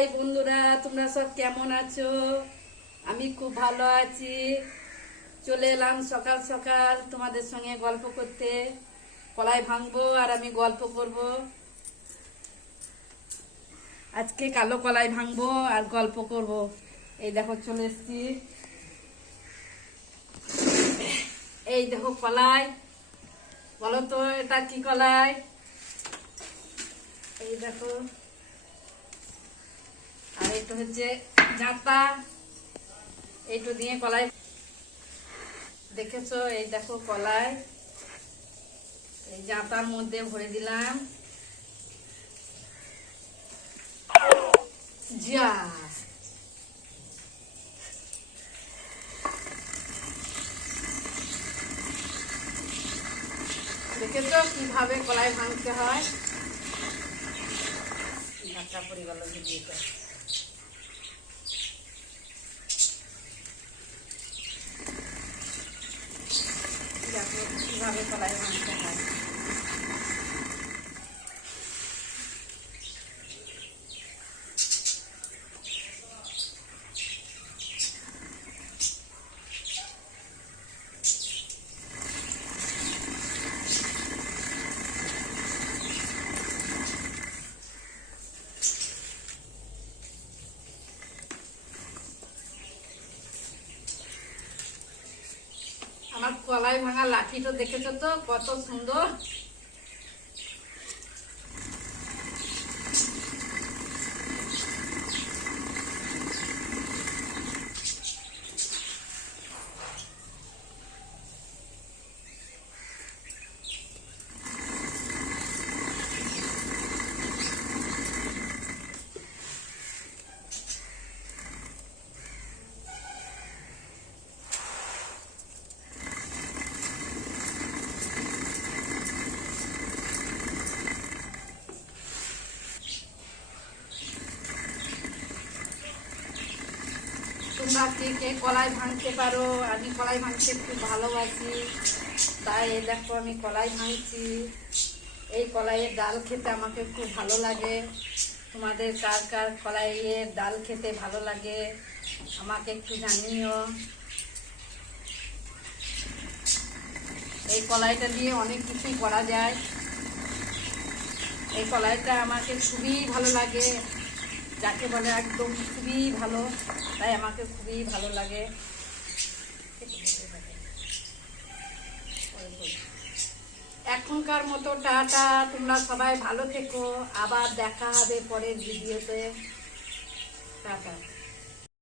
High বন্ধুরা, তোমরা সব কেমন আছো? আমি খুব ভালো আছি। চলে এলাম সকাল সকাল তোমাদের সঙ্গে গল্প করতে। কলাই ভাঙবো আর আমি গল্প করব। আজকে কালো কলাই ভাঙবো আর গল্প করব। এই দেখো চলে এসছি। এই দেখো কলাই, বলো তো এটা কি কলাই? এই দেখো, আর এটা হচ্ছে জাঁতা। এইটা দিয়ে কলাই দেখেছো? এই দেখো কলাই, এই জাঁতার মধ্যে ভরে দিলাম। যা দেখেছো কিভাবে কলাই ভাঙতে হয়? ঢাকা পড়ে গেল ভিডিওটা। দেখো কিভাবে কলাই ভাঙতে হয়। আমার কলাই ভাঙা লাঠিটা দেখেছো তো কত সুন্দর। তোমরা কে কে কলাই ভাঙতে পারো? আমি কলাই ভাঙতে খুব ভালোবাসি, তাই দেখো আমি কলাই ভাঙছি। এই কলাইয়ের ডাল খেতে আমাকে খুব ভালো লাগে। তোমাদের কার কার কলাইয়ের ডাল খেতে ভালো লাগে আমাকে একটু জানিও। এই কলাইটা দিয়ে অনেক কিছুই করা যায়। এই কলাইটা আমাকে খুবই ভালো লাগে, যাকে বলে একদম খুবই ভালো, তাই আমাকে খুবই ভালো লাগে। এখনকার মতো টাটা, তোমরা সবাই ভালো থেকো। আবার দেখা হবে পরের ভিডিওতে। টাটা।